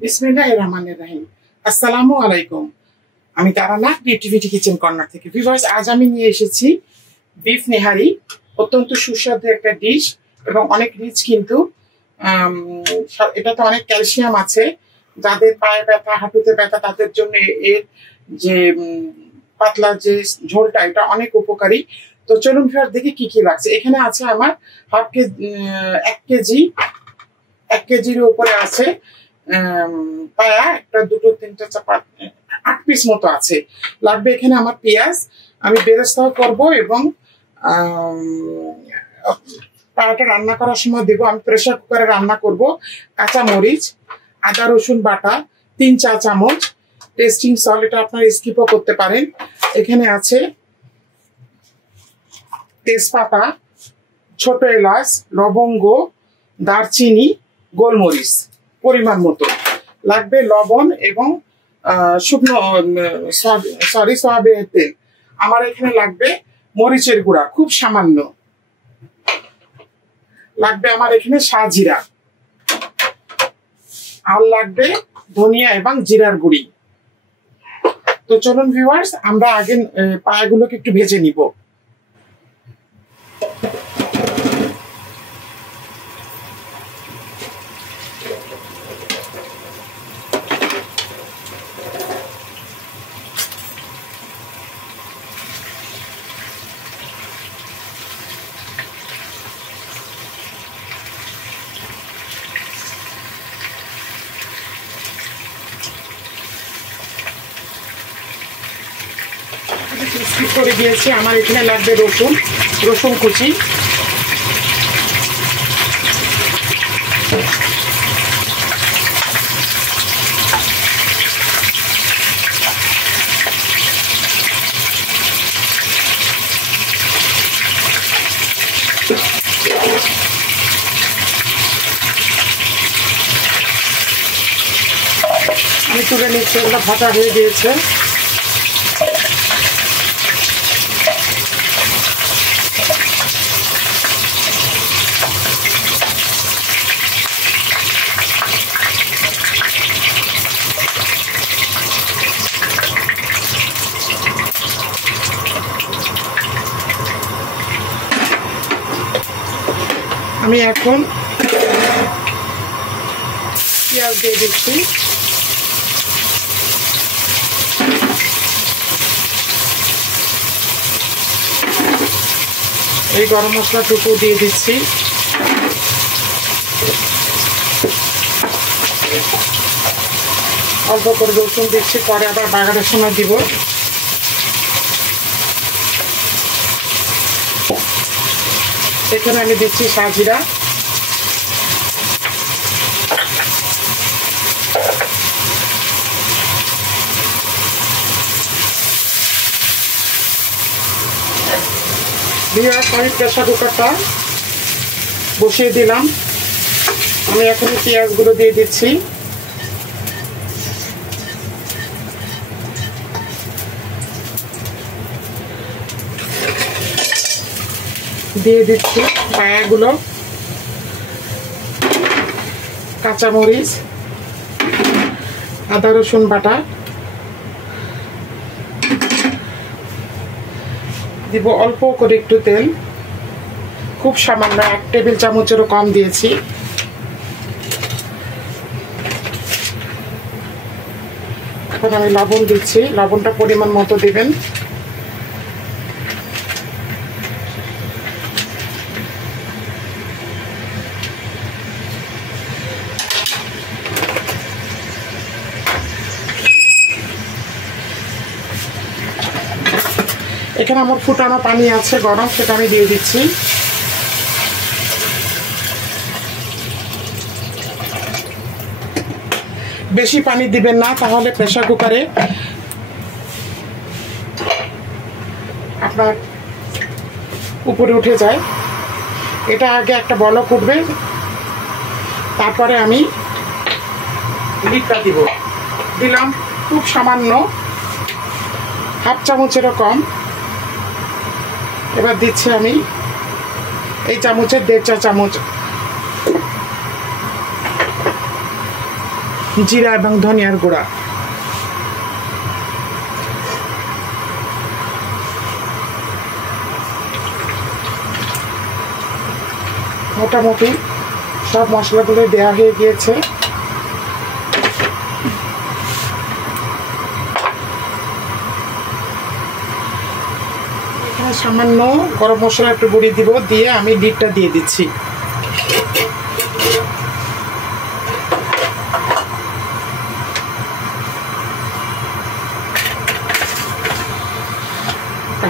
বিসমিল্লাহির রহমানির রহিম। আসসালামু আলাইকুম। আমি তারানা ক্রিয়েটিভিটি কিচেন কর্নার থেকে। ভিউয়ার্স, আজ আমি নিয়ে এসেছি বিফ নেহারি। অত্যন্ত সুস্বাদু একটা ডিশ এবং অনেক রিচ কিন্তু। এটাতে অনেক ক্যালসিয়াম আছে। যাদের পায়ে ব্যথা, হাঁটুতে ব্যথা, তাদের জন্য এর যে পাতলা যে ঝোলটা, এটা অনেক উপকারী। তো চলুন ভিউয়ার্স দেখি কি কি লাগছে। এখানে আছে আমার এক কেজির উপরে আছে পায়া, একটা দুটো তিনটা চাপা 8 পিস মতো আছে। লাগবে এখানে আমার পেঁয়াজ, আমি বেরেস্তাও করব এবং পায়াটা রান্না করার সময় দেবো। আমি প্রেসার কুকারে রান্না করব। কাঁচা মরিচ, আদা রসুন বাটা 3 চা চামচ, টেস্টিং সল্ট, এটা আপনারা স্কিপও করতে পারেন। এখানে আছে তেজপাতা, ছোট এলাচ, লবঙ্গ, দারচিনি, গোলমরিচ পরিমাণ মতো। লাগবে লবণ এবং শুকনো সয়াবিনের তেল। আমার এখানে লাগবে মরিচের গুঁড়া খুব সামান্য। লাগবে আমার এখানে সাজিরা, আর লাগবে ধনিয়া এবং জিরার গুঁড়ি। তো চলুন ভিউয়ার্স, আমরা আগে পায়াগুলোকে একটু ভেজে নিব। স্কিপ করে দিয়েছি। আমার এখানে লাগবে রসুন কুচি, আমি তুলে নিচ্ছি। এগুলো ভাজা হয়ে গিয়েছে। আমি এখন পেঁয়াজ দিয়ে দিচ্ছি। এই গরম মশলাটুকু দিয়ে দিচ্ছি। অল্প করে রসুন দিচ্ছি, পরে আবার বাগারের সময় দিব। এখানে আমি দিচ্ছি সাজিরা, আমি প্রেসার কুকারটা বসিয়ে দিলাম। আমি এখন পেঁয়াজগুলো দিয়ে দিচ্ছি। দিয়ে দিচ্ছি পায়াগুলো, কাঁচামরিচ, আদা রসুন বাটা দিব। অল্প করে একটু তেল, খুব সামান্য, 1 টেবিল চামচেরও কম দিয়েছি। এখন আমি লবণ দিচ্ছি। লবণটা পরিমাণ মতো দিবেন। এখানে আমার ফুটানো পানি আছে গরম, সেটা আমি দিয়ে দিচ্ছি। বেশি পানি দিবেন না, তাহলে প্রেসার কুকারে আপনার উপরে উঠে যায়। এটা আগে একটা বলক উঠবে, তারপরে আমি লিডটা দিলাম খুব সামান্য, 1/2 চামচেরও কম। এবার দিচ্ছি আমি এই চামচের 1.5 চা চামচ। জিরা এবং ধনিয়ার গুঁড়া। মোটামুটি সব মশলাগুলো দেওয়া হয়ে গিয়েছে। এখানে সামান্য গরম মশলা একটু গুঁড়ি দিব, দিয়ে আমি ডিমটা দিয়ে দিচ্ছি।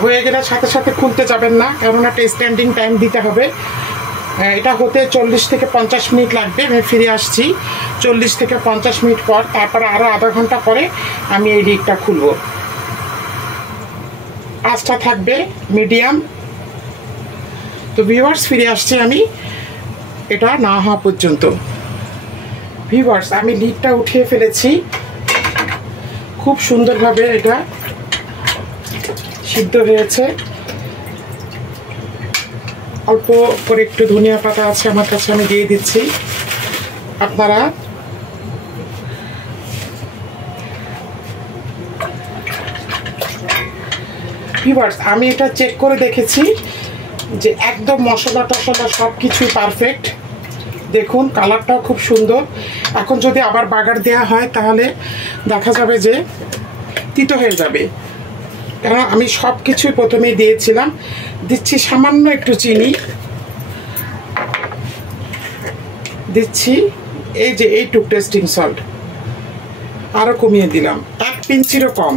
হয়ে গেলে সাথে সাথে খুলতে যাবেন না, কারণ একটা স্ট্যান্ডিং টাইম দিতে হবে। এটা হতে 40 থেকে 50 মিনিট লাগবে। আমি ফিরে আসছি 40 থেকে 50 মিনিট পর, তারপরে আরও আধা ঘন্টা পরে আমি এই ডিমটা খুলব। আঁচটা থাকবে মিডিয়াম। তো ভিউয়ার্স, ফিরে আসছি আমি এটা না হওয়া পর্যন্ত। ভিউয়ার্স, আমি ডিমটা উঠিয়ে ফেলেছি। খুব সুন্দরভাবে এটা সিদ্ধ হয়েছে। অল্প করে একটু ধনিয়া পাতা আছে আমার কাছে, আমি দিয়ে দিচ্ছি। আপনারা ভিউয়ার্স, আমি এটা চেক করে দেখেছি যে একদম মশলা টশলা সব কিছুই পারফেক্ট। দেখুন, কালারটাও খুব সুন্দর। এখন যদি আবার বাগার দেওয়া হয় তাহলে দেখা যাবে যে তিতো হয়ে যাবে, কারণ আমি সব কিছুই প্রথমেই দিয়েছিলাম। দিচ্ছি সামান্য একটু চিনি, দিচ্ছি এই যে এইটুক টেস্টিং সল্ট, আরও কমিয়ে দিলাম 1 পিঞ্চিরও কম,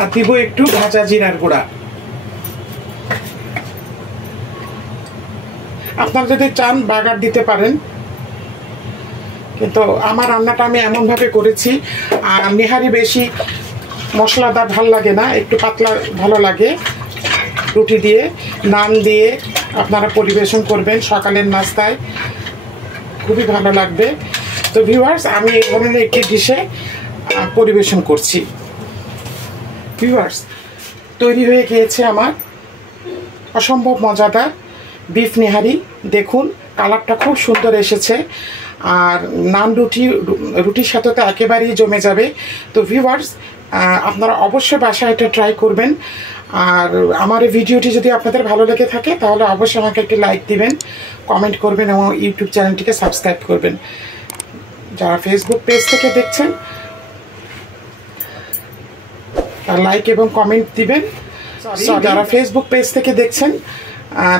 আর দিব একটু ভাজা জিরার গুঁড়া। আপনারা যদি চান বাগার দিতে পারেন, কিন্তু আমার রান্নাটা আমি এমনভাবে করেছি। আর নেহারি বেশি মশলাদার ভাল লাগে না, একটু পাতলা ভালো লাগে। রুটি দিয়ে, নান দিয়ে আপনারা পরিবেশন করবেন সকালের নাস্তায়, খুবই ভালো লাগবে। তো ভিউয়ার্স, আমি এই ধরনের একটি ডিশে পরিবেশন করছি। ভিউয়ার্স, তৈরি হয়ে গিয়েছে আমার অসম্ভব মজাদার বিফ নেহারি। দেখুন, কালারটা খুব সুন্দর এসেছে, আর নান রুটির সাথে তো একেবারেই জমে যাবে। তো ভিউয়ার্স, আপনারা অবশ্যই বাসায় এটা ট্রাই করবেন। আর আমার এই ভিডিওটি যদি আপনাদের ভালো লেগে থাকে তাহলে অবশ্যই আমাকে একটি লাইক দিবেন, কমেন্ট করবেন এবং ইউটিউব চ্যানেলটিকে সাবস্ক্রাইব করবেন। যারা ফেসবুক পেজ থেকে দেখছেন তারা লাইক এবং কমেন্ট দিবেন। যারা ফেসবুক পেজ থেকে দেখছেন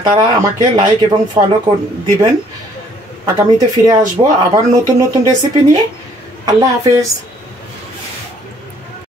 তারা আমাকে লাইক এবং ফলো দিবেন। আগামীতে ফিরে আসবো আবার নতুন নতুন রেসিপি নিয়ে। আল্লাহ হাফেজ।